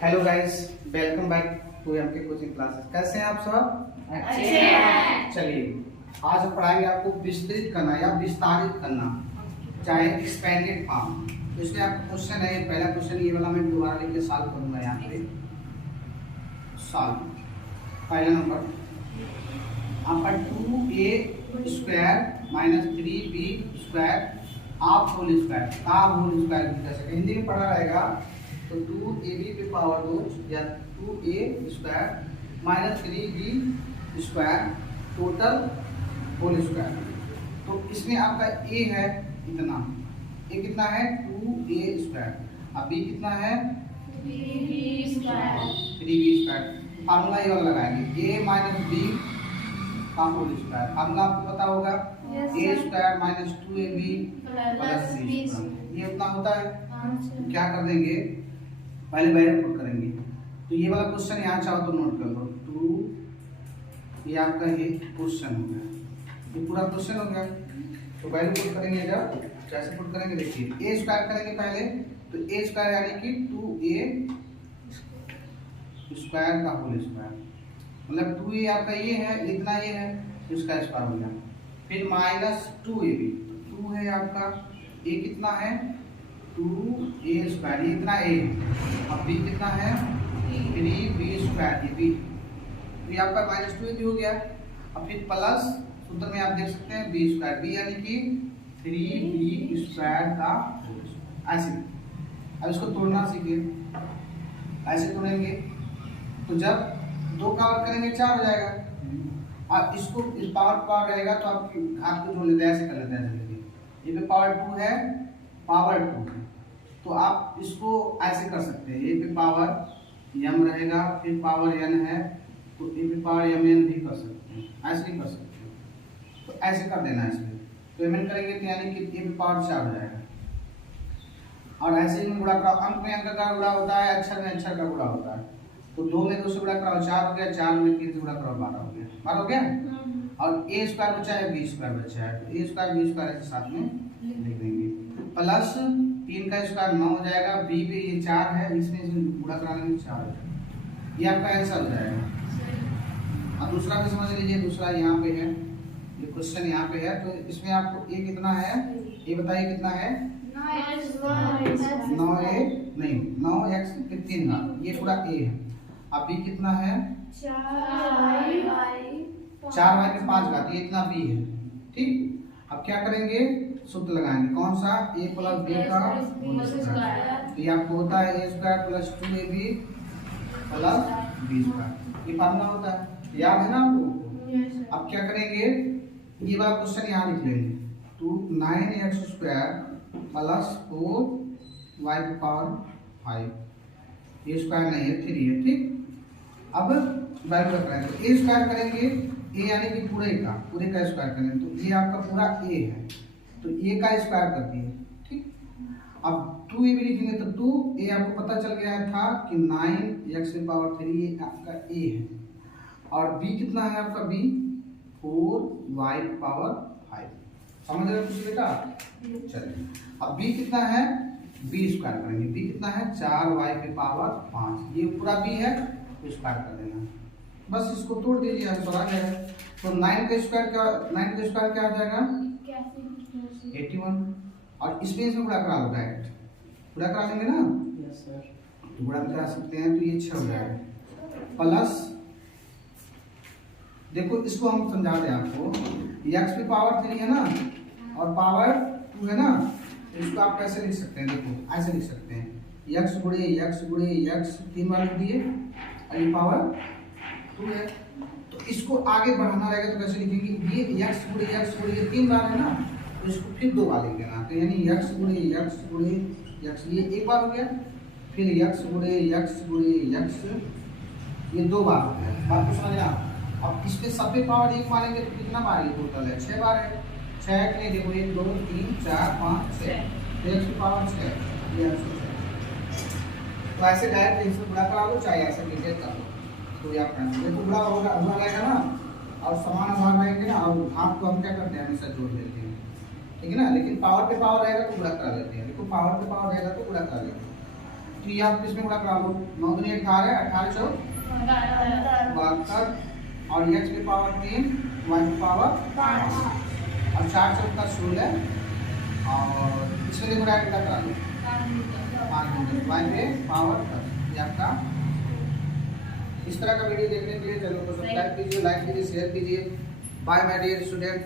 Hello guys, welcome back to MK coaching classes. कैसे हैं आप सब? अच्छे हैं। चलिए, आज हम पढ़ाएंगे आपको विस्तृत करना या विस्तारित करना, चाहे एक्सपेंडेड फॉर्म। तो इसमें आपका क्वेश्चन है, पहला क्वेश्चन ये वाला मैं दोबारा लिख के सॉल्व करूंगा। यहाँ पे सॉल्व पहला नंबर आपका 2a² माइनस 3b² आप होल स्क्वायर का होल स्क्वायर भी कर सकते, हिंदी में पढ़ा रहेगा तो 2ab पे पावर 2 या 2a² minus 3b² total whole square. तो इसमें आपका a है कितना, a कितना है 2a², अब b कितना है 3b²। फार्मूला ये वाला लगाएंगे a माइनस b का होल स्क्वायर। फार्मूला आपको पता होगा a² minus 2ab plus b²। ये उतना होता है। तो क्या कर देंगे, पहले वैल्यू पुट करेंगे। तो ये वाला क्वेश्चन यहाँ चाहो तो नोट कर लो, 2 ये आपका ये क्वेश्चन हो गया, ये पूरा क्वेश्चन हो गया। तो वैल्यू पुट करेंगे, जब कैसे पुट करेंगे देखिए, a² करेंगे पहले, तो a² यानी कि 2a² का होल स्क्वायर, मतलब 2a आपका ये है, इतना ये है, इसका स्क्वायर हो गया। फिर माइनस 2ab, 2 है आपका, a कितना है 2a², ये इतना a है, अब b कितना है 3b², ये b, तो ये आपका माइनस 2ab हो गया। अब फिर प्लस सूत्र में आप देख सकते हैं b² b यानी कि 3b² का ऐसे। अब इसको तोड़ना सीखिए, ऐसे तोड़ेंगे तो जब 2 का वर्ग करेंगे 4 हो जाएगा। अब इसको इस पावर रहेगा तो आप हाथ को जोड़ लेते हैं, ऐसे कर लेते हैं। देखिए ये पे पावर 2 है, पावर 2 है, तो आप इसको ऐसे कर सकते हैं, ये पे पावर m रहेगा, फिर पावर n है, तो ये पे पावर mn भी कर सकते हैं, ऐसे भी कर सकते हैं। तो ऐसे कर देना इसमें, तो mn करेंगे तो यानी कि ये पे पावर 4 हो जाएगा। और ऐसे ही गुणा कराओ, अंक में अंक का गुणा होता है, अक्षर में अक्षर का गुणा होता है। तो 2 में 2 से गुणा कराओ 4 हो गया, 4 में 3 से गुणा कराओ 12 हो गया, 12 हो गया। और a² बचा है, b² बचा है, तो a² b² ऐसे साथ में लिख देंगे। प्लस 3 का स्क्वायर 9 हो जाएगा, b पे ये 4 है, इसमें गुणा कराने में 4 हो जाएगा, ये आपका आंसर हो जाएगा। अब दूसरा भी समझ लीजिए, दूसरा यहाँ पे है, ये क्वेश्चन यहाँ पे है, तो इसमें आपको a कितना है, ये बताइए कितना है 9a नहीं 9x फिर 3 का, ये पूरा a है। अब b कितना है 4y पे 5 घात, ये इतना b है, ठीक। अब क्या करेंगे, सूत्र लगाएंगे, कौन सा a प्लस b का होल स्क्वायर, तो ये आपको होता है a² plus 2ab plus b², ये फार्मूला होता है, याद है ना आपको। अब क्या करेंगे, ये वाला क्वेश्चन यहाँ लिख लेंगे, 9x² प्लस 4y की पावर 5, ये स्क्वायर नहीं है 3 है, ठीक। अब वैल्यू रख रहे हैं, तो a² करेंगे, a यानी कि पूरे का स्क्वायर करेंगे, तो ये आपका पूरा a है, तो a का स्क्वायर कर दिए, ठीक। अब 2a भी लिखेंगे, तो 2a आपको पता चल गया था कि 9x⁻³ ये आपका a है, और b कितना है आपका b 4y⁵। समझ रहे हो कुछ बेटा? चलिए, अब b कितना है b² करेंगे, b कितना है 4y⁵, ये पूरा b है, तो स्क्वायर कर देना, बस इसको तोड़ दीजिए, आंसर आ गया है। तो 9 का स्क्वायर क्या आ जाएगा 81, और इसमें गुणा करा लो, डायरेक्ट गुणा करा लेंगे ना, यस सर, गुणा करा सकते हैं, तो ये 6 हो जाएगा। प्लस देखो इसको हम समझा दें आपको, x पे पावर 3 है ना, और पावर 2 है ना, तो इसको आप कैसे लिख सकते हैं, देखो ऐसे लिख सकते हैं, x गुणे x 3 बार लिख दिए, और ये पावर 2 है। तो इसको आगे बढ़ाना रहेगा, तो कैसे लिखेंगे, ये x गुणे 3 बार है ना, तो इसको फिर 2 बार लिख देना, तो यानी x गुणे x ये एक बार हो गया, फिर x गुणे x ये 2 बार हो गया। बात को समझना। अब इसमें सब पे पावर 1 मारेंगे तो कितना बार ये टोटल है, 6 बार है, 6 के लिए देखो 1 2 3 4 5 6, तो x की पावर 6, ये आंसर है। तो ऐसे डायरेक्ट इसको गुणा करा लो, चाहे ऐसे डिवाइड कर लो, तो ये आपका आंसर। देखो गुणा होगा, गुणा रहेगा ना, और समान आधार रहेंगे ना, और हाथ को हम क्या करते हैं हमेशा जोड़ देते हैं, ठीक है ना। लेकिन पावर पे पावर रहेगा तो गुणा करा लेते हैं, देखो पावर पे पावर रहेगा तो गुणा करा लेते हैं। फिर ये आप किसमें गुणा करा लो, 9 दूनी 18, 18 चौक 72, और x की पावर 3, y की पावर 5, और 4 चौक का 16, और इसके लिए ब्रैकेट का करा लो 5, y पे पावर 10। ये आपका इस तरह का वीडियो देखने के लिए चैनल को सब्सक्राइब कीजिए, लाइक कीजिए, शेयर कीजिए। Bye my dear student.